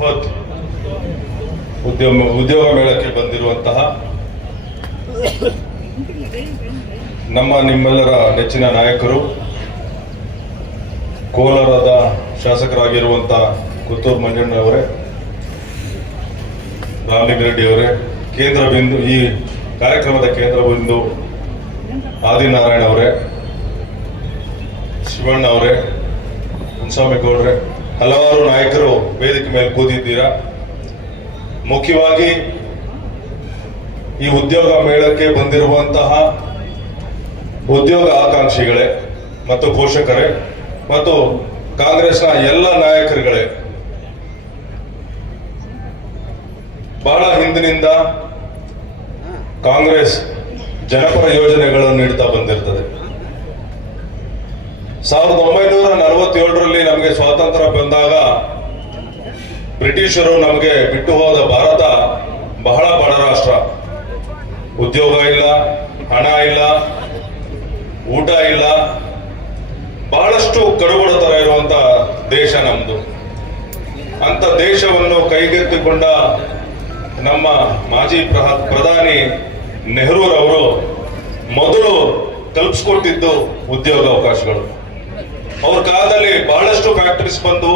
ಬೃಹತ್ ಉದ್ಯಮ, ಉದ್ಯೋಗ ಮೇಳಕ್ಕೆ ಬಂದಿರುವಂತಹ ನಮ್ಮ ನಿಮ್ಮೆಲ್ಲರ ನೆಚ್ಚಿನ ನಾಯಕರು, ಕೋಲಾರದ ಶಾಸಕರಾಗಿರುವಂತಹ ಕುತ್ತೂರು ಮಂಜಣ್ಣವರೇ ರಾಮಲಿಂಗರೆಡ್ಡಿ ಅವರೇ, ಕೇಂದ್ರ ಬಿಂದು, ಈ ಕಾರ್ಯಕ್ರಮದ ಕೇಂದ್ರ ಬಿಂದು ಆದಿನಾರಾಯಣ ಅವರೇ, ಶಿವಣ್ಣ ಅವರೇ ಮುನ್ಸ್ವಾಮಿ ಗೌಡ್ರೆ ಹಲವಾರು ನಾಯಕರು ವೇದಿಕೆ ಮೇಲೆ ಕೂತಿದ್ದೀರಾ? ಮುಖ್ಯವಾಗಿ ಈ ಉದ್ಯೋಗ ಮೇಳಕ್ಕೆ ಬಂದಿರುವಂತಹ ಉದ್ಯೋಗ ಆಕಾಂಕ್ಷಿಗಳೇ ಮತ್ತು ಪೋಷಕರೇ ಮತ್ತು ಕಾಂಗ್ರೆಸ್ನ ಎಲ್ಲ ನಾಯಕರುಗಳೇ, ಬಹಳ ಹಿಂದಿನಿಂದ ಕಾಂಗ್ರೆಸ್ ಜನಪರ ಯೋಜನೆಗಳನ್ನು ನೀಡ್ತಾ ಬಂದಿರ್ತದೆ. ಸಾವಿರದ ಒಂಬೈನೂರ ನಲವತ್ತೇಳರಲ್ಲಿ ನಮಗೆ ಸ್ವಾತಂತ್ರ್ಯ ಬಂದಾಗ ಬ್ರಿಟಿಷರು ನಮಗೆ ಬಿಟ್ಟು ಹೋದ ಭಾರತ ಬಹಳ ಬಡ ರಾಷ್ಟ್ರ. ಉದ್ಯೋಗ ಇಲ್ಲ, ಹಣ ಇಲ್ಲ, ಊಟ ಇಲ್ಲ. ಬಹಳಷ್ಟು ಕಡುಬಡತರ ಇರುವಂತ ದೇಶ ನಮ್ದು. ಅಂತ ದೇಶವನ್ನು ಕೈಗೆತ್ತಿಕೊಂಡ ನಮ್ಮ ಮಾಜಿ ಪ್ರಧಾನಿ ನೆಹರೂರವರು ಮೊದಲು ಕಲ್ಪಿಸ್ಕೊಟ್ಟಿದ್ದು ಉದ್ಯೋಗ ಅವಕಾಶಗಳು ಅವ್ರ ಕಾಲದಲ್ಲಿ ಬಹಳಷ್ಟು ಫ್ಯಾಕ್ಟರೀಸ್ ಬಂದು,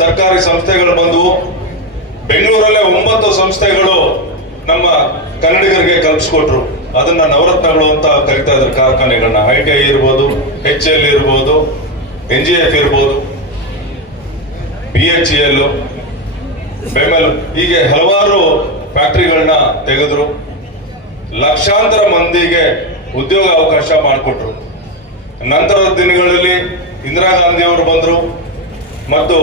ಸರ್ಕಾರಿ ಸಂಸ್ಥೆಗಳು ಬಂದವು ಬೆಂಗಳೂರಲ್ಲೇ ಒಂಬತ್ತು ಸಂಸ್ಥೆಗಳು ನಮ್ಮ ಕನ್ನಡಿಗರಿಗೆ ಕಲ್ಪಿಸ್ಕೊಟ್ರು. ಅದನ್ನ ನವರತ್ನಗಳು ಅಂತ ಕರಿತಾ ಇದ್ರು ಕಾರ್ಖಾನೆಗಳನ್ನ. ಐ ಟಿ ಐ ಇರ್ಬೋದು ಎಚ್ ಎಲ್ ಇರ್ಬೋದು ಎನ್ ಜಿ ಎಫ್ ಇರ್ಬೋದು ಬಿ ಎಚ್ ಎಲ್ ಬೆಮೆಲ್ ಹೀಗೆ ಹಲವಾರು ಫ್ಯಾಕ್ಟ್ರಿಗಳನ್ನ ತೆಗೆದ್ರು. ಲಕ್ಷಾಂತರ ಮಂದಿಗೆ ಉದ್ಯೋಗ ಅವಕಾಶ ಮಾಡಿಕೊಟ್ರು. ನಂತರದ ದಿನಗಳಲ್ಲಿ ಇಂದಿರಾ ಗಾಂಧಿ ಅವರು ಬಂದರು ಮತ್ತು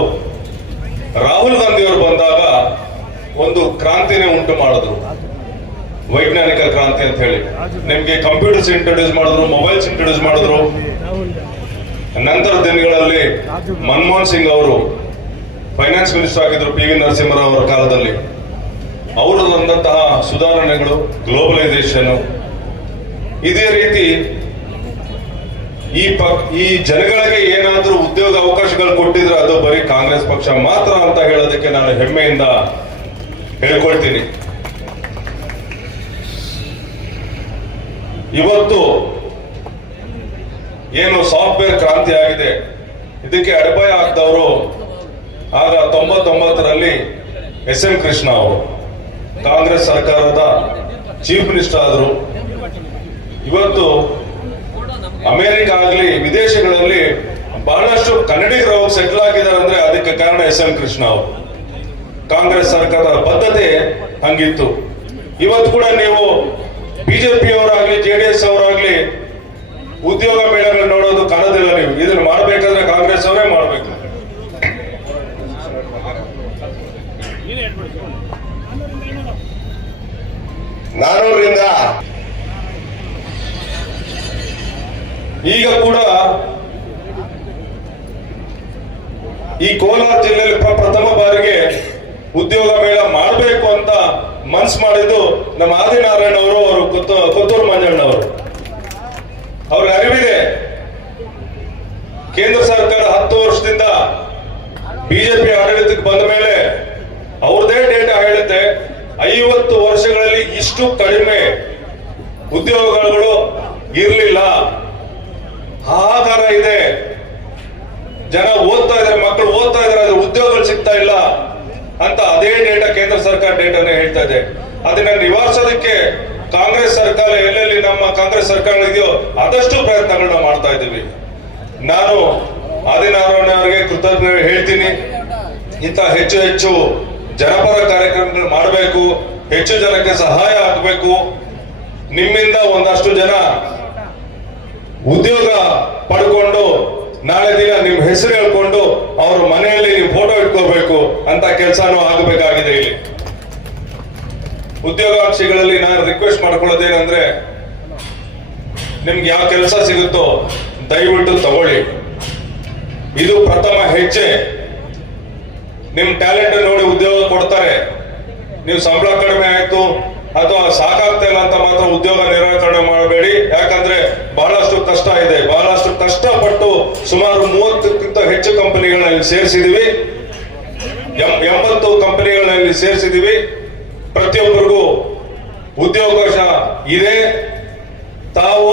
ರಾಹುಲ್ ಗಾಂಧಿ ಅವರು ಬಂದಾಗ ಒಂದು ಕ್ರಾಂತಿನೇ ಉಂಟು ಮಾಡಿದ್ರು. ವೈಜ್ಞಾನಿಕ ಕ್ರಾಂತಿ ಅಂತ ಹೇಳಿ. ನಿಮ್ಗೆ ಕಂಪ್ಯೂಟರ್ಸ್ ಇಂಟ್ರೊಡ್ಯೂಸ್ ಮಾಡಿದ್ರು ಮೊಬೈಲ್ಸ್ ಇಂಟ್ರೊಡ್ಯೂಸ್ ಮಾಡಿದ್ರು. ನಂತರ ದಿನಗಳಲ್ಲಿ ಮನಮೋಹನ್ ಸಿಂಗ್ ಅವರು ಫೈನಾನ್ಸ್ ಮಿನಿಸ್ಟರ್ ಆಗಿದ್ರು ಪಿ ವಿ ನರಸಿಂಹರಾವ್ ಅವರ ಕಾಲದಲ್ಲಿ. ಅವರು ತಂದಂತಹ ಸುಧಾರಣೆಗಳು ಗ್ಲೋಬಲೈಸೇಷನ್ ಇದೇ ರೀತಿ ಈ ಪಕ್, ಈ ಜನಗಳಿಗೆ ಏನಾದರೂ ಉದ್ಯೋಗ ಅವಕಾಶಗಳು ಕೊಟ್ಟಿದ್ರೆ ಅದು ಬರೀ ಕಾಂಗ್ರೆಸ್ ಪಕ್ಷ ಮಾತ್ರ ಅಂತ ಹೇಳೋದಕ್ಕೆ ನಾನು ಹೆಮ್ಮೆಯಿಂದ ಹೇಳ್ಕೊಳ್ತೀನಿ. ಇವತ್ತು ಏನು ಸಾಫ್ಟ್ವೇರ್ ಕ್ರಾಂತಿ ಆಗಿದೆ. ಇದಕ್ಕೆ ಅಡಿಪಾಯ ಹಾಕಿದವರು ಆಗ ತೊಂಬತ್ತೊಂಬತ್ತರಲ್ಲಿ ಎಸ್ ಎಂ ಕೃಷ್ಣ ಅವರು. ಕಾಂಗ್ರೆಸ್ ಸರ್ಕಾರದ ಚೀಫ್ ಮಿನಿಸ್ಟರ್ ಆದರು. ಇವತ್ತು ಅಮೆರಿಕ ಆಗಲಿ ವಿದೇಶಗಳಲ್ಲಿ ಬಹಳಷ್ಟು ಕನ್ನಡಿಗರು ಸೆಟ್ಲ್ ಆಗಿದ್ದಾರೆ ಅಂದ್ರೆ ಅದಕ್ಕೆ ಕಾರಣ ಎಸ್ ಎಂ ಕೃಷ್ಣ ಅವರು. ಕಾಂಗ್ರೆಸ್ ಸರ್ಕಾರದ ಬದ್ಧತೆ ಹಂಗಿತ್ತು. ಇವತ್ತು ಕೂಡ ನೀವು ಬಿಜೆಪಿ ಅವರಾಗ್ಲಿ ಜೆ ಡಿ ಎಸ್ ಅವರಾಗ್ಲಿ, ಉದ್ಯೋಗ ಮೇಳಗಳು ನೋಡೋದು ಕಾಣೋದಿಲ್ಲ ನೀವು. ಇದನ್ನ ಮಾಡಬೇಕಂದ್ರೆ ಕಾಂಗ್ರೆಸ್ ಅವರೇ ಮಾಡಬೇಕು. ನಾನೂರರಿಂದ ಈಗ ಕೂಡ ಈ ಕೋಲಾರ ಜಿಲ್ಲೆಯಲ್ಲಿ ಪ್ರಥಮ ಬಾರಿಗೆ ಉದ್ಯೋಗ ಮೇಳ ಮಾಡಬೇಕು ಅಂತ ಮನ್ಸ್ ಮಾಡಿದ್ದು ನಮ್ಮ ಆದಿನಾರಾಯಣ ಅವರು ಅವರು ಕೊತ್ತ- ಕೊತ್ತೂರು ಮಂಜಣ್ಣ ಅವರು ಅವ್ರಿಗೆ ಅರಿವಿದೆ. ಕೇಂದ್ರ ಸರ್ಕಾರ ಹತ್ತು ವರ್ಷದಿಂದ ಬಿಜೆಪಿ ಆಡಳಿತಕ್ಕೆ ಬಂದ ಮೇಲೆ ಅವ್ರದೇ ಡೇಟಾ ಹೇಳುತ್ತೆ, ಐವತ್ತು ವರ್ಷಗಳಲ್ಲಿ ಇಷ್ಟು ಕಡಿಮೆ ಉದ್ಯೋಗಗಳು ಇರಲಿಲ್ಲ. ಹಾಹಾಕಾರ ಇದೆ. ಜನ ಓದ್ತಾ ಇದಾರೆ ಮಕ್ಕಳು ಓದ್ತಾ ಇದಾರೆ ಆದ್ರೆ ಉದ್ಯೋಗಗಳು ಸಿಗ್ತಾ ಇಲ್ಲ ಅಂತ ಅದೇ ಡೇಟಾ ಕೇಂದ್ರ ಸರ್ಕಾರ ಡೇಟಾನೇ ಹೇಳ್ತಾ ಇದೆ. ಅದನ್ನ ನಿವಾರಿಸೋದಕ್ಕೆ ಕಾಂಗ್ರೆಸ್ ಸರ್ಕಾರ ಎಲ್ಲೆಲ್ಲಿ ನಮ್ಮ ಕಾಂಗ್ರೆಸ್ ಸರ್ಕಾರ ಇದೆಯೋ ಆದಷ್ಟು ಪ್ರಯತ್ನಗಳನ್ನ ಮಾಡ್ತಾ ಇದ್ದೀವಿ. ನಾನು ಆದಿನಾರಾಯಣ ಅವರಿಗೆ ಕೃತಜ್ಞ ಹೇಳ್ತೀನಿ. ಇಂತ ಹೆಚ್ಚು ಹೆಚ್ಚು ಜನಪರ ಕಾರ್ಯಕ್ರಮಗಳು ಮಾಡಬೇಕು. ಹೆಚ್ಚು ಜನಕ್ಕೆ ಸಹಾಯ ಆಗಬೇಕು. ನಿಮ್ಮಿಂದ ಒಂದಷ್ಟು ಜನ ಉದ್ಯೋಗ ಪಡ್ಕೊಂಡು ನಾಳೆ ದಿನ ನಿಮ್ ಹೆಸರು ಹೇಳ್ಕೊಂಡು ಅವ್ರ ಮನೆಯಲ್ಲಿ ನೀವು ಫೋಟೋ ಇಟ್ಕೋಬೇಕು ಅಂತ ಕೆಲಸನೂ ಆಗಬೇಕಾಗಿದೆ ಇಲ್ಲಿ. ಉದ್ಯೋಗಾಕ್ಷಿಗಳಲ್ಲಿ ನಾನು ರಿಕ್ವೆಸ್ಟ್ ಮಾಡ್ಕೊಳ್ಳೋದೇನಂದ್ರೆ, ನಿಮ್ಗೆ ಯಾವ ಕೆಲಸ ಸಿಗುತ್ತೋ ದಯವಿಟ್ಟು ತಗೊಳ್ಳಿ. ಇದು ಪ್ರಥಮ ಹೆಜ್ಜೆ. ನಿಮ್ ಟ್ಯಾಲೆಂಟ್ ನೋಡಿ ಉದ್ಯೋಗ ಕೊಡ್ತಾರೆ. ನೀವು ಸಂಬಳ ಕಡಿಮೆ ಆಯ್ತು ಅಥವಾ ಸಾಕಾಗ್ತಾ ಇಲ್ಲ ಅಂತ ಮಾತ್ರ ಉದ್ಯೋಗ ನಿರಾಕರಣೆ ಮಾಡಬೇಡಿ. ಯಾಕಂದ್ರೆ ಬಹಳಷ್ಟು ಕಷ್ಟ ಇದೆ. ಬಹಳಷ್ಟು ಕಷ್ಟಪಟ್ಟು ಸುಮಾರು ಮೂವತ್ತಕ್ಕಿಂತ ಹೆಚ್ಚು ಕಂಪನಿಗಳಲ್ಲಿ ಸೇರಿಸಿದೀವಿ. ಎಂಬತ್ತು ಕಂಪನಿಗಳಲ್ಲಿ ಸೇರಿಸಿದೀವಿ. ಪ್ರತಿಯೊಬ್ಬರಿಗೂ ಉದ್ಯೋಗಾವಕಾಶ ಇದೆ. ತಾವು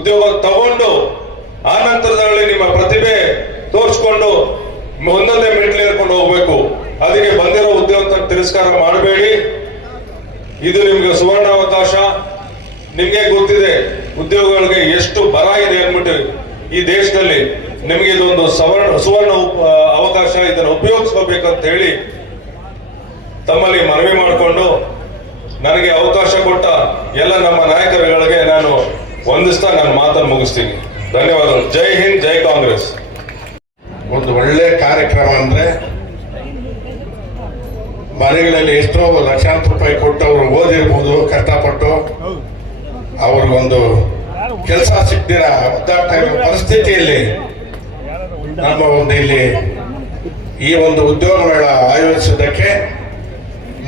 ಉದ್ಯೋಗ ತಗೊಂಡು ಆ ನಂತರದಲ್ಲಿ ನಿಮ್ಮ ಪ್ರತಿಭೆ ತೋರಿಸ್ಕೊಂಡು ಒಂದೊಂದೇ ಮೆಟ್ಲು ಏರ್ಕೊಂಡು ಹೋಗ್ಬೇಕು. ಅದಕ್ಕೆ ಬಂದಿರೋ ಉದ್ಯೋಗ ತಿರಸ್ಕಾರ ಮಾಡಬೇಡಿ. ಇದು ನಿಮ್ಗೆ ಸುವರ್ಣ ಅವಕಾಶ ನಿಮ್ಗೆ ಗೊತ್ತಿದೆ, ಉದ್ಯೋಗಗಳಿಗೆ ಎಷ್ಟು ಬರ ಇದೆ ಅಂದ್ಬಿಟ್ಟು ಈ ದೇಶದಲ್ಲಿ ನಿಮಗೆ ಇದೊಂದು ಸವರ್ಣ, ಸುವರ್ಣ ಅವಕಾಶ ಇದನ್ನು ಉಪಯೋಗಿಸ್ಕೋಬೇಕಂತ ಹೇಳಿ ತಮ್ಮಲ್ಲಿ ಮನವಿ ಮಾಡಿಕೊಂಡು ನನಗೆ ಅವಕಾಶ ಕೊಟ್ಟ ಎಲ್ಲ ನಮ್ಮ ನಾಯಕರುಗಳಿಗೆ ನಾನು ವಂದಿಸ್ತಾ ನಾನು ಮಾತನ್ನು ಮುಗಿಸ್ತೀನಿ. ಧನ್ಯವಾದಗಳು. ಜೈ ಹಿಂದ್, ಜೈ ಕಾಂಗ್ರೆಸ್. ಒಂದು ಒಳ್ಳೆ ಕಾರ್ಯಕ್ರಮ ಅಂದ್ರೆ ಮನೆಗಳಲ್ಲಿ ಎಷ್ಟೋ ಲಕ್ಷಾಂತರ ರೂಪಾಯಿ ಕೊಟ್ಟು ಅವರು ಓದಿರ್ಬೋದು, ಕಷ್ಟಪಟ್ಟು. ಅವ್ರಿಗೊಂದು ಕೆಲಸ ಸಿಗ್ದಿರ ಪರಿಸ್ಥಿತಿಯಲ್ಲಿ ನಮ್ಮ ಒಂದು ಇಲ್ಲಿ ಈ ಒಂದು ಉದ್ಯೋಗ ಮೇಳ ಆಯೋಜಿಸಿದ್ದಕ್ಕೆ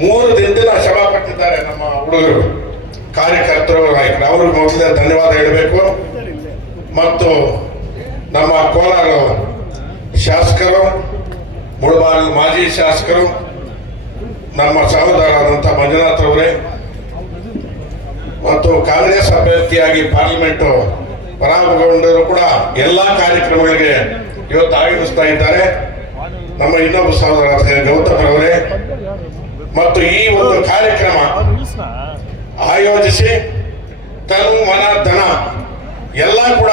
ಮೂರು ದಿನದಿಂದ ಶ್ರಮ ಪಟ್ಟಿದ್ದಾರೆ ನಮ್ಮ ಹುಡುಗರು, ಕಾರ್ಯಕರ್ತರು, ನಾಯಕರು. ಅವ್ರಿಗೆ ಮೊದಲೇ ಧನ್ಯವಾದ ಹೇಳಬೇಕು. ಮತ್ತು ನಮ್ಮ ಕೋಲಾರ ಶಾಸಕರು, ಮುಳಬಾಗಿಲು ಮಾಜಿ ಶಾಸಕರು ನಮ್ಮ ಸಹೋದರರಾದಂಥ ಮಂಜುನಾಥ್ ಅವರೇ ಮತ್ತು ಕಾಂಗ್ರೆಸ್ ಅಭ್ಯರ್ಥಿಯಾಗಿ ಪಾರ್ಲಿಮೆಂಟು ಪರಾಭವಗೊಂಡರು ಕೂಡ ಎಲ್ಲಾ ಕಾರ್ಯಕ್ರಮಗಳಿಗೆ ಇವತ್ತು ಆಗಮಿಸ್ತಾ ಇದ್ದಾರೆ. ನಮ್ಮ ಇನ್ನೊಬ್ಬ ಸಹೋದರ ಗೌತಮ್ ಅವರೇ ಮತ್ತು ಈ ಒಂದು ಕಾರ್ಯಕ್ರಮ ಆಯೋಜಿಸಿ ತನು ಮನ ಧನ ಎಲ್ಲ ಕೂಡ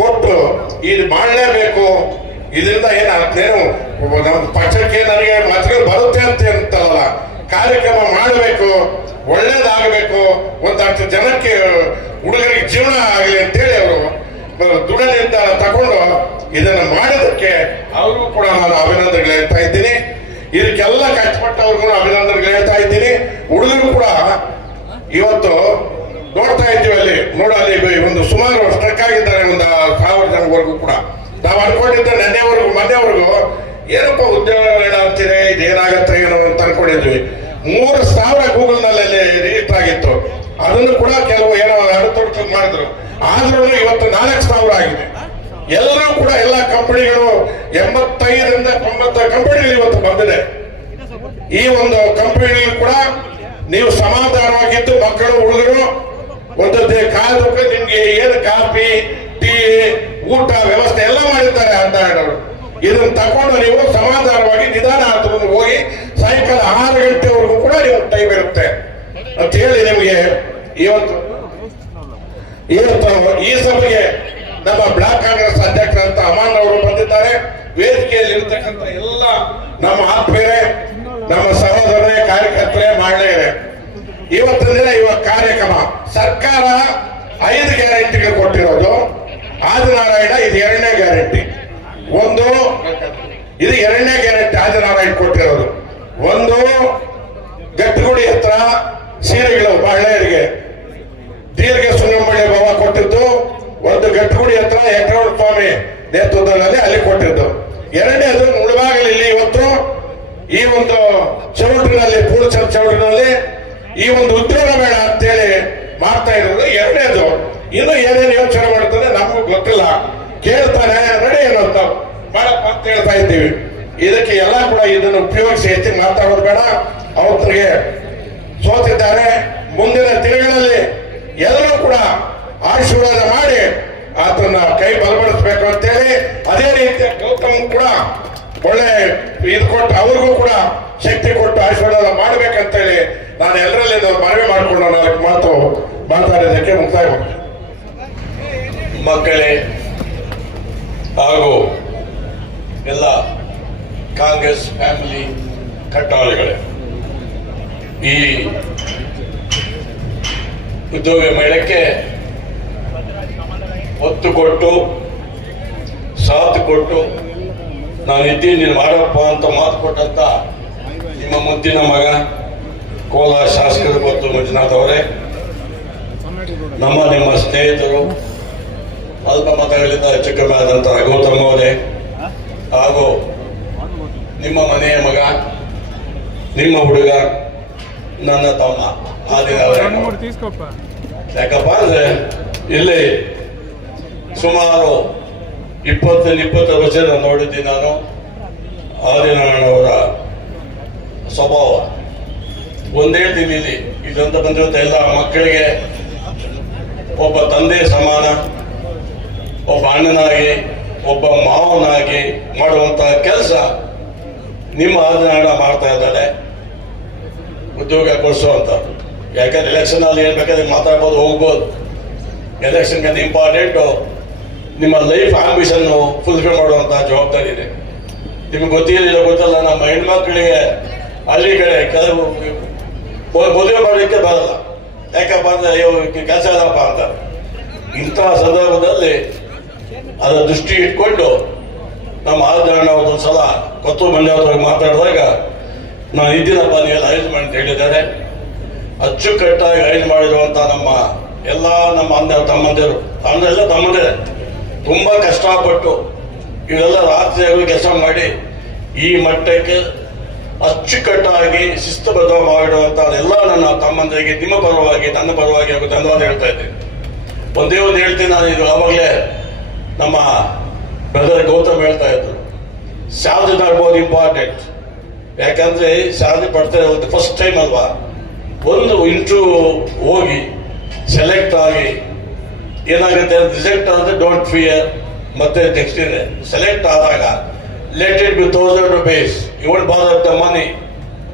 ಕೊಟ್ಟು ಇದು ಮಾಡಲೇಬೇಕು. ಇದರಿಂದ ಏನಾಗ್ತೇನು ನಮ್ಮ ಪಕ್ಷಕ್ಕೆ ನನಗೆ ಮತಗಳು ಬರುತ್ತೆ ಅಂತ ಅಂತಲ್ಲ. ಕಾರ್ಯಕ್ರಮ ಮಾಡಬೇಕು, ಒಳ್ಳೇದಾಗಬೇಕು, ಒಂದಷ್ಟು ಜನಕ್ಕೆ ಹುಡುಗರಿಗೆ ಜೀವನ ಆಗಲಿ ಅಂತೇಳಿ ಅವರು ದೃಢ ನಿರ್ಧಾರ ತಗೊಂಡು ಇದನ್ನು ಮಾಡೋದಕ್ಕೆ ಅವ್ರಿಗೂ ಕೂಡ ನಾನು ಅಭಿನಂದನೆಗಳು ಹೇಳ್ತಾ ಇದ್ದೀನಿ. ಇದಕ್ಕೆಲ್ಲ ಕಷ್ಟಪಟ್ಟವ್ರಿಗೂ ಅಭಿನಂದನೆಗಳು ಹೇಳ್ತಾ ಇದ್ದೀನಿ. ಹುಡುಗರು ಕೂಡ ಇವತ್ತು ನೋಡ್ತಾ ಇದ್ದೀವಿ ಅಲ್ಲಿ, ನೋಡಲ್ಲಿ ಒಂದು ಸುಮಾರು ಸ್ಟ್ರಕ್ ಆಗಿದ್ದಾರೆ ಒಂದು ಸಾವಿರ ಜನವರೆಗೂ ಕೂಡ. ನಾವು ಅನ್ಕೊಂಡಿದ್ದ ನೆನ್ನೆವರೆಗೂ, ಮೊನ್ನೆವರೆಗೂ ಏನಪ್ಪ ಉದ್ಯೋಗ ಮೇಳ ಅಂತೀರಿ ಇದೇನಾಗತ್ತೆ ಏನೋ ಅಂತ ಅನ್ಕೊಂಡಿದ್ವಿ. ಮೂರು ಸಾವಿರ ಗೂಗಲ್ನಲ್ಲಿ ಆಗಿತ್ತು. ಅದನ್ನು ಕೂಡ ಕೆಲವು ಏನೋ ಅಡೆತೊಡಕು ಮಾಡಿದ್ರು. ಆದ್ರೂ ಇವತ್ತು ನಾಲ್ಕು ಸಾವಿರ ಆಗಿದೆ. ಎಲ್ಲರೂ ಕೂಡ ಎಲ್ಲ ಕಂಪನಿಗಳು ಎಂಬತ್ತೈದರಿಂದ ತೊಂಬತ್ತ ಕಂಪನಿಗಳು ಇವತ್ತು ಬಂದಿದೆ. ಈ ಒಂದು ಕಂಪನಿಗಳು ಕೂಡ ನೀವು ಸಮಾಧಾನವಾಗಿದ್ದು ಮಕ್ಕಳು, ಹುಡುಗರು, ಒಂದು ಕಾಲಕ್ಕೆ ನಿಮ್ಗೆ ಏನು ಕಾಫಿ, ಟೀ, ಊಟ, ವ್ಯವಸ್ಥೆ ಎಲ್ಲ ಮಾಡಿದ್ದಾರೆ ಅಂತ ಹೇಳೋರು. ಇದನ್ನ ತಗೊಂಡು ನೀವು ಸಮಾಧಾನವಾಗಿ ನಿಧಾನ ಹತ್ರವನ್ನು ಹೋಗಿ ಸಾಯಂಕಾಲ ಆರು ಗಂಟೆವರೆಗೂ ಕೂಡ ನೀವು ಟೈಮ್ ಇರುತ್ತೆ. ಅಂತ ಹೇಳಿ ನಿಮಗೆ ಇವತ್ತು. ಇವತ್ತು ಈ ಸಭೆಗೆ ನಮ್ಮ ಬ್ಲಾಕ್ ಕಾಂಗ್ರೆಸ್ ಅಧ್ಯಕ್ಷರಂತ ಅಮಾನ್ ಅವರು ಬಂದಿದ್ದಾರೆ. ವೇದಿಕೆಯಲ್ಲಿ ಇರತಕ್ಕಂತ ಎಲ್ಲ ನಮ್ಮ ಆತ್ಮೀಯರೇ, ನಮ್ಮ ಸಹೋದರರೇ, ಕಾರ್ಯಕರ್ತರೇ ಮಾಡಲೇ ಇವತ್ತಿನ ದಿನ ಇವಾಗ ಕಾರ್ಯಕ್ರಮ ಸರ್ಕಾರ ಐದು ಗ್ಯಾರಂಟಿಗೆ ಕೊಟ್ಟಿರೋದು. ಆದಿನಾರಾಯಣ ಇದು ಎರಡನೇ ಗ್ಯಾರಂಟಿ ಒಂದು, ಇದು ಎರಡನೇ ಗ್ಯಾರಂಟಿ ಆದಿನಾರಾಯಣ ಕೊಟ್ಟಿರೋದು ಒಂದು, ಗಟ್ಟಗುಡಿ ಹತ್ರ ಸೀರೆಗಳು ಮಹಿಳೆಯರಿಗೆ ದೀರ್ಘ ಸುಂಗಂಬಳ್ಳಿ ಬಾಬಾ ಕೊಟ್ಟಿದ್ದು, ಒಂದು ಗಟ್ಟಗುಡಿ ಹತ್ರ ಯಕರೌಡ ಸ್ವಾಮಿ ನೇತೃತ್ವದಲ್ಲಿ ಅಲ್ಲಿ ಕೊಟ್ಟಿದ್ದು. ಎರಡನೇದು ಇಲ್ಲಿ ಇವತ್ತು ಈ ಒಂದು ಚೌಟ್ರಿನಲ್ಲಿ ಪೂರ್ಚರ್ ಚೌಟ್ರಿನಲ್ಲಿ ಈ ಒಂದು ಉದ್ಯೋಗ ಬೇಡ ಅಂತೇಳಿ ಮಾಡ್ತಾ ಇರೋದು. ಎರಡನೇದು, ಇನ್ನು ಏನೇನು ಯೋಚನೆ ಮಾಡ್ತಾರೆ ನಮಗೂ ಗೊತ್ತಿಲ್ಲ. ಕೇಳ್ತಾನೆ ರೆಡಿ ಏನು ಅಂತ. ಮಾಡಪ್ಪ ಅಂತ ಹೇಳ್ತಾ ಇದ್ದೀವಿ. ಇದಕ್ಕೆ ಎಲ್ಲ ಕೂಡ ಇದನ್ನು ಉಪಯೋಗಿಸಿ ಹೆಚ್ಚಿಗೆ ಮಾತಾಡೋದು ಬೇಡ ಅವ್ರಿಗೆ ಸೋತಿದ್ದಾರೆ. ಮುಂದಿನ ದಿನಗಳಲ್ಲಿ ಎಲ್ಲರೂ ಕೂಡ ಆಶೀರ್ವಾದ ಮಾಡಿ ಆತನ ಕೈ ಬಲಪಡಿಸ್ಬೇಕು ಅಂತೇಳಿ ಅದೇ ರೀತಿ ಗೌತಮ್ ಕೂಡ ಒಳ್ಳೆ ಇದು ಕೊಟ್ಟು ಅವ್ರಿಗೂ ಕೂಡ ಶಕ್ತಿ ಕೊಟ್ಟು ಆಶೀರ್ವಾದ ಮಾಡ್ಬೇಕಂತೇಳಿ ನಾನು ಎಲ್ಲರಲ್ಲಿ ಮನವಿ ಮಾಡಿಕೊಂಡು ನಾಲ್ಕು ಮಾತು ಮಾತಾಡೋದಕ್ಕೆ ಮುಕ್ತಾಯ ಮಕ್ಕಳೇ ಹಾಗೂ ಎಲ್ಲ ಕಾಂಗ್ರೆಸ್ ಫ್ಯಾಮಿಲಿ ಕಟ್ಟಾಳಿಗಳೇ. ಈ ಉದ್ಯೋಗ ಮೇಳಕ್ಕೆ ಒತ್ತು ಕೊಟ್ಟು, ಸಾಥ್ ಕೊಟ್ಟು ನಾನು ಇದ್ದೀನಿ ಮಾಡಪ್ಪ ಅಂತ ಮಾತು ಕೊಟ್ಟಂತ ನಿಮ್ಮ ಮುದ್ದಿನ ಮಗ ಕೋಲಾರ ಶಾಸಕರು ಮತ್ತು ಮಂಜುನಾಥ್ ಅವರೇ. ನಮ್ಮ ನಿಮ್ಮ ಸ್ನೇಹಿತರು ಅಲ್ಪ ಮತಗಳಿಂದ ಚಿಕ್ಕಮ್ಮನಾದಂಥ ಗೌತಮ್ ಅವರೇ ಹಾಗೂ ನಿಮ್ಮ ಮನೆಯ ಮಗ ನಿಮ್ಮ ಹುಡುಗ ನನ್ನ ತಮ್ಮ ಆದಿನ ಅವರೇ. ಯಾಕಪ್ಪ ಅಂದರೆ ಇಲ್ಲಿ ಸುಮಾರು ಇಪ್ಪತ್ತು ಇಪ್ಪತ್ತು ವರ್ಷದ ನೋಡಿದ್ದೀನಿ ನಾನು. ಆದಿನಾರಾಯಣವರ ಸ್ವಭಾವ. ಒಂದೇ ಇಲ್ಲಿ ಇದಂತ ಬಂದಿರುವಂಥ ಎಲ್ಲ ಮಕ್ಕಳಿಗೆ ಒಬ್ಬ ತಂದೆ ಸಮಾನ. ಒಬ್ಬ ಅಣ್ಣನಾಗಿ, ಒಬ್ಬ ಮಾವನಾಗಿ ಮಾಡುವಂತಹ ಕೆಲಸ ನಿಮ್ಮ ಆದಿನಾರಾಯಣ ಮಾಡ್ತಾ ಇದ್ದಾಳೆ. ಉದ್ಯೋಗ ಕೊಡಿಸುವಂತ ಯಾಕಂದ್ರೆ ಎಲೆಕ್ಷನ್ ಅಲ್ಲಿ ಏನ್ ಬೇಕಾದ್ರೆ ಮಾತಾಡ್ಬೋದು, ಹೋಗ್ಬೋದು. ಎಲೆಕ್ಷನ್ ಅಂತ ಇಂಪಾರ್ಟೆಂಟು ನಿಮ್ಮ ಲೈಫ್ ಆಂಬಿಷನ್ ಫುಲ್ಫಿಲ್ ಮಾಡುವಂತ ಜವಾಬ್ದಾರಿ ಇದೆ. ನಿಮ್ಗೆ ಗೊತ್ತಿಲ್ಲ ಗೊತ್ತಲ್ಲ, ನಮ್ಮ ಹೆಣ್ಮಕ್ಳಿಗೆ ಹಳ್ಳಿ ಕಡೆ ಕೆಲವು ಮದುವೆ ಮಾಡಲಿಕ್ಕೆ ಬರಲ್ಲ. ಯಾಕಪ್ಪ ಅಂದ್ರೆ ಕೆಲಸ ಇಲ್ಲಪ್ಪ ಅಂತ. ಇಂತಹ ಸಂದರ್ಭದಲ್ಲಿ ಅದರ ದೃಷ್ಟಿ ಇಟ್ಕೊಂಡು ನಮ್ಮ ಆಧಾರಣ ಒಂದೊಂದು ಸಲ ಕೊತ್ತು ಮಂಡ್ಯವ್ರಿಗೆ ಮಾತಾಡಿದಾಗ ನಾನು ಇದ್ದೀನಪ್ಪ ನೀವೆಲ್ಲ ಮಾಡಿ ಅಂತ ಹೇಳಿದ್ದಾರೆ. ಅಚ್ಚುಕಟ್ಟಾಗಿ ಅರೇಂಜ್ ಮಾಡಿರುವಂತ ನಮ್ಮ ಎಲ್ಲ ನಮ್ಮ ಅಣ್ಣ, ತಮ್ಮಂದಿರು ತಮ್ಮದೆಲ್ಲ ತಮ್ಮದೇ ತುಂಬಾ ಕಷ್ಟಪಟ್ಟು ಇವೆಲ್ಲ ರಾತ್ರಿ ಕೆಲಸ ಮಾಡಿ ಈ ಮಟ್ಟಕ್ಕೆ ಅಚ್ಚುಕಟ್ಟಾಗಿ ಶಿಸ್ತುಬದ್ಧ ಮಾಡಿರುವಂತ ಎಲ್ಲ ನನ್ನ ತಮ್ಮಂದಿರಿಗೆ ನಿಮ್ಮ ಪರವಾಗಿ, ನನ್ನ ಪರವಾಗಿ ಧನ್ಯವಾದ ಹೇಳ್ತಾ ಇದ್ದೀನಿ. ಒಂದೇ ಒಂದು ಹೇಳ್ತೀನಿ ನಾನು, ಇದು ಆವಾಗಲೇ ನಮ್ಮ ಬ್ರದರ್ ಗೌತಮ್ ಹೇಳ್ತಾ ಇದ್ರು. ಶಾಂತಿ ತರ್ಬೋದು ಇಂಪಾರ್ಟೆಂಟ್ ಯಾಕಂದ್ರೆ ಸ್ಯಾಲ್ರಿ ಪಡ್ತಾರೆ ಒಂದು ಫಸ್ಟ್ ಟೈಮ್ ಅಲ್ವಾ? ಒಂದು ಇಂಟರ್ವ್ಯೂ ಹೋಗಿ ಸೆಲೆಕ್ಟ್ ಆಗಿ ಏನಾಗುತ್ತೆ ರಿಸೆಕ್ಟ್ ಆದ್ರೆ ಡೋಂಟ್ ಫಿಯರ್ ಮತ್ತೆ ನೆಕ್ಸ್ಟ್ ಇದೆ. ಸೆಲೆಕ್ಟ್ ಆದಾಗ let it be thousand rupees you won't bother the money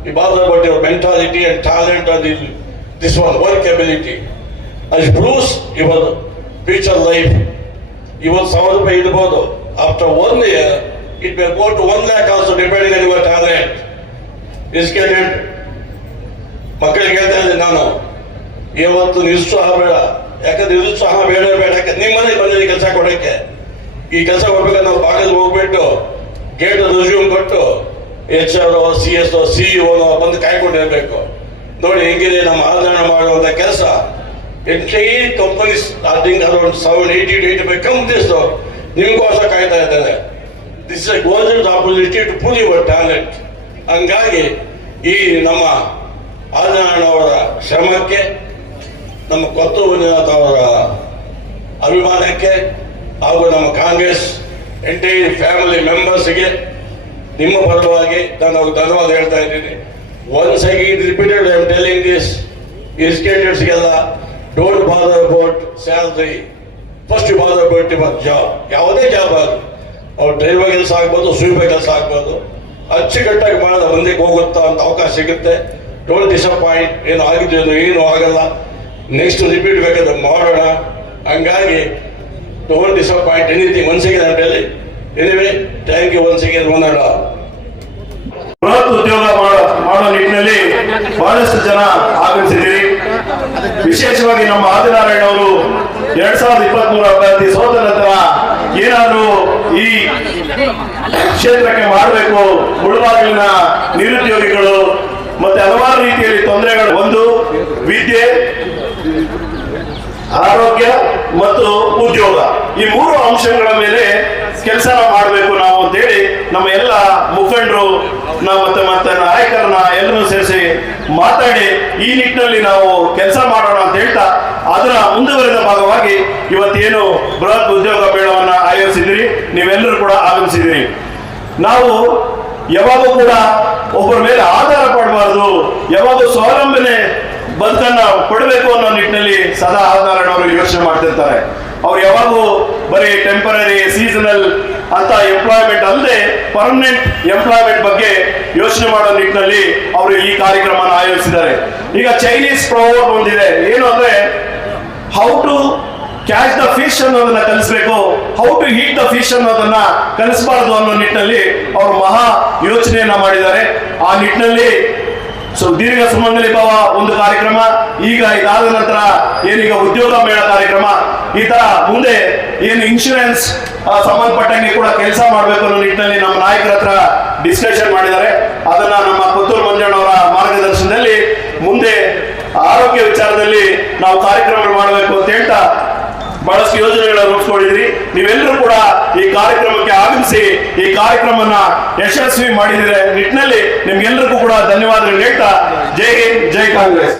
ಈ bother but your mentality and talent and this one work ability and proves your future life ಇವತ್ತು ಸಾವಿರ ರೂಪಾಯಿ ಇಡ್ಬೋದು after one year it may go to one lakh also depending on your talent educated ಮಕ್ಕಳಿಗೆ ಹೇಳ್ತಾ ಇದ್ದೀನಿ ನಾನು ಇವತ್ತು ನಿರುತ್ಸಾಹ ಬೇಡ ಯಾಕಂದ್ರೆ ನಿರುತ್ಸಾಹ ಬೇಡ ಬೇಡ ನಿಮ್ಮ ಮನೆಗೆ ಬಂದಿದೆ ಕೆಲಸ ಕೊಡೋಕ್ಕೆ ಈ ಕೆಲಸ ಕೊಡ್ಬೇಕಾದ್ರೆ ನಾವು ಬಾಗಿಲು ಹೋಗ್ಬಿಟ್ಟು ಗೇಟ್ ರೆಸ್ಯೂಮ್ ಕೊಟ್ಟು H R C S CEO ಬಂದು ಕಾಯ್ಕೊಂಡಿರ್ಬೇಕು ನೋಡಿ ಹೆಂಗಿದೆ ನಮ್ಮ ಆಧಾರ ಮಾಡುವಂಥ ಕೆಲಸ entire companies are think around seven eight to eight five companies ನಿಮಗೋಸ್ಕರ ಕಾಯ್ತಾ ಇದ್ದಾರೆ. This is golden opportunity to prove your talent ಹಂಗಾಗಿ ಈ ನಮ್ಮ ಆದಿನಾರಾಯಣವರ ಶ್ರಮಕ್ಕೆ, ನಮ್ಮ ಕೊತ್ತು ಮಂಜುನಾಥ್ ಅವರ ಅಭಿಮಾನಕ್ಕೆ, ಹಾಗೂ ನಮ್ಮ ಕಾಂಗ್ರೆಸ್ ಎಂಟೈರ್ ಫ್ಯಾಮಿಲಿ ಮೆಂಬರ್ಸ್ಗೆ ನಿಮ್ಮ ಪರವಾಗಿ ನಾನು ಧನ್ಯವಾದ ಹೇಳ್ತಾ ಇದ್ದೀನಿ. Once again repeated I am telling this ಎಜುಕೇಟೆಡ್ಸ್ಗೆಲ್ಲ don't bother about salary first bother about your job ಯಾವುದೇ ಜಾಬ್ ಆಗಲಿ ಅವ್ರು ಡ್ರೈವರ್ ಕೆಲಸ ಆಗ್ಬೋದು ಸ್ವೀಪರ್ ಕೆಲಸ ಆಗ್ಬೋದು. ಅಚ್ಚುಕಟ್ಟಾಗಿ ಮಾಡಿದ ಮುಂದಕ್ಕೆ ಹೋಗುತ್ತಾ ಅಂತ ಅವಕಾಶ ಸಿಗುತ್ತೆ. ಡೋಂಟ್ ಡಿಸಪಾಯಿಂಟ್ ಏನು ಆಗಿದ್ದು ಏನು ಆಗಲ್ಲ. ನೆಕ್ಸ್ಟ್ ರಿಪೀಟ್ ಬೇಕಾದ್ರೆ ಮಾಡೋಣ. ಹಂಗಾಗಿ don't disappoint anything once again ಹೇಳಿ. Anyway thank you once one and all ಬೃಹತ್ ಉದ್ಯೋಗ ಮಾಡೋ ನಿಟ್ಟಿನಲ್ಲಿ ಬಹಳಷ್ಟು ಜನ ಆಗಮಿಸಿದ್ದೀರಿ. ವಿಶೇಷವಾಗಿ ನಮ್ಮ ಆದಿನಾರಾಯಣ ಅವರು ಎರಡ್ ಸಾವಿರದ ಇಪ್ಪತ್ತ್ ಮೂರು ಅಭ್ಯರ್ಥಿ ಸೋದ ನಂತರ ಏನಾದ್ರು ಈ ಕ್ಷೇತ್ರಕ್ಕೆ ಮಾಡಬೇಕು ಮುಳುಬಾಗಿಲಿನ ನಿರುದ್ಯೋಗಿಗಳು ಮತ್ತೆ ಹಲವಾರು ರೀತಿಯಲ್ಲಿ ತೊಂದರೆಗಳು. ಒಂದು, ವಿದ್ಯೆ, ಆರೋಗ್ಯ ಮತ್ತು ಉದ್ಯೋಗ. ಈ ಮೂರು ಅಂಶಗಳ ಮೇಲೆ ಕೆಲಸ ಮಾಡಬೇಕು ನಾವು ಅಂತೇಳಿ ನಮ್ಮ ಎಲ್ಲ ಮುಖಂಡರು ನಾವು ಮತ್ತೆ ಮತ್ತೆ ನಾಯಕರನ್ನ ಎಲ್ಲರೂ ಸೇರಿಸಿ ಮಾತಾಡಿ ಈ ನಿಟ್ಟಿನಲ್ಲಿ ನಾವು ಕೆಲಸ ಮಾಡೋಣ ಅಂತ ಹೇಳ್ತಾ ಅದರ ಮುಂದುವರೆದ ಭಾಗವಾಗಿ ಇವತ್ತೇನು ಬೃಹತ್ ಉದ್ಯೋಗ ಮೇಳವನ್ನ ಆಯೋಜಿಸಿದಿರಿ ನೀವೆಲ್ಲರೂ ಕೂಡ ಆಗಮಿಸಿದಿರಿ ನಾವು ಯಾವಾಗೂ ಕೂಡ ಒಬ್ಬರ ಮೇಲೆ ಆಧಾರ ಪಡಬಾರ್ದು, ಯಾವಾಗೂ ಸ್ವಾವಲಂಬನೆ ಬದುಕನ್ನ ಕೊಡಬೇಕು ಅನ್ನೋ ನಿಟ್ಟಿನಲ್ಲಿ ಸದಾ ಆಧಾರಣ ಅವರು ಯೋಚನೆ ಮಾಡ್ತಿರ್ತಾರೆ. ಅವ್ರು ಯಾವಾಗೂ ಬರೀ ಟೆಂಪರರಿ ಸೀಸನಲ್ ಅಂತ ಎಂಪ್ಲಾಯ್ಮೆಂಟ್ ಅಲ್ಲದೆ ಪರ್ಮನೆಂಟ್ ಎಂಪ್ಲಾಯ್ಮೆಂಟ್ ಬಗ್ಗೆ ಯೋಚನೆ ಮಾಡೋ ನಿಟ್ಟಿನಲ್ಲಿ ಅವರು ಈ ಕಾರ್ಯಕ್ರಮನ ಆಯೋಜಿಸಿದ್ದಾರೆ. ಈಗ ಚೈನೀಸ್ ಪ್ರವೋಟ್ ಒಂದಿದೆ. ಏನು ಅಂದ್ರೆ how to catch the fish ಅನ್ನೋದನ್ನ ಕಲಿಸ್ಬೇಕು. How to eat the fish ಅನ್ನೋದನ್ನ ಕಲಿಸಬಾರದು ಅನ್ನೋ ನಿಟ್ಟಿನಲ್ಲಿ ಅವರು ಮಹಾ ಯೋಚನೆಯನ್ನ ಮಾಡಿದ್ದಾರೆ. ಆ ನಿಟ್ಟಿನಲ್ಲಿ ಸೊ ದೀರ್ಘ ಸುಮಂಗಲಿ ಭಾವ, ಒಂದು ಕಾರ್ಯಕ್ರಮ. ಈಗ ಇದಾದ ನಂತರ ಏನೀಗ ಉದ್ಯೋಗ ಮೇಳ ಕಾರ್ಯಕ್ರಮ. ಈ ತರ ಮುಂದೆ ಏನು ಇನ್ಶೂರೆನ್ಸ್ ಸಂಬಂಧಪಟ್ಟಂಗೆ ಕೂಡ ಕೆಲಸ ಮಾಡಬೇಕು ಅನ್ನೋ ನಿಟ್ಟಿನಲ್ಲಿ ನಮ್ಮ ನಾಯಕರ ಹತ್ರ ಡಿಸ್ಕಷನ್ ಮಾಡಿದ್ದಾರೆ. ಅದನ್ನ ನಮ್ಮ ಪುತ್ತೂರು ಮಂಜಣ್ಣವರ ಮಾರ್ಗದರ್ಶನದಲ್ಲಿ ಮುಂದೆ ಆರೋಗ್ಯ ವಿಚಾರದಲ್ಲಿ ನಾವು ಕಾರ್ಯಕ್ರಮಗಳು ಮಾಡಬೇಕು ಅಂತ ಹೇಳ್ತಾ ಬಹಳಷ್ಟು ಯೋಜನೆಗಳನ್ನು ರೂಪಿಸ್ಕೊಂಡಿದ್ರಿ. ನೀವೆಲ್ಲರೂ ಕೂಡ ಈ ಕಾರ್ಯಕ್ರಮಕ್ಕೆ ಆಗಮಿಸಿ ಈ ಕಾರ್ಯಕ್ರಮನ ಯಶಸ್ವಿ ಮಾಡಿದರೆ ನಿಟ್ಟಿನಲ್ಲಿ ನಿಮ್ಗೆಲ್ಲರಿಗೂ ಕೂಡ ಧನ್ಯವಾದಗಳು ಹೇಳ್ತಾ, ಜೈ ಹಿಂದ್, ಜೈ ಕಾಂಗ್ರೆಸ್.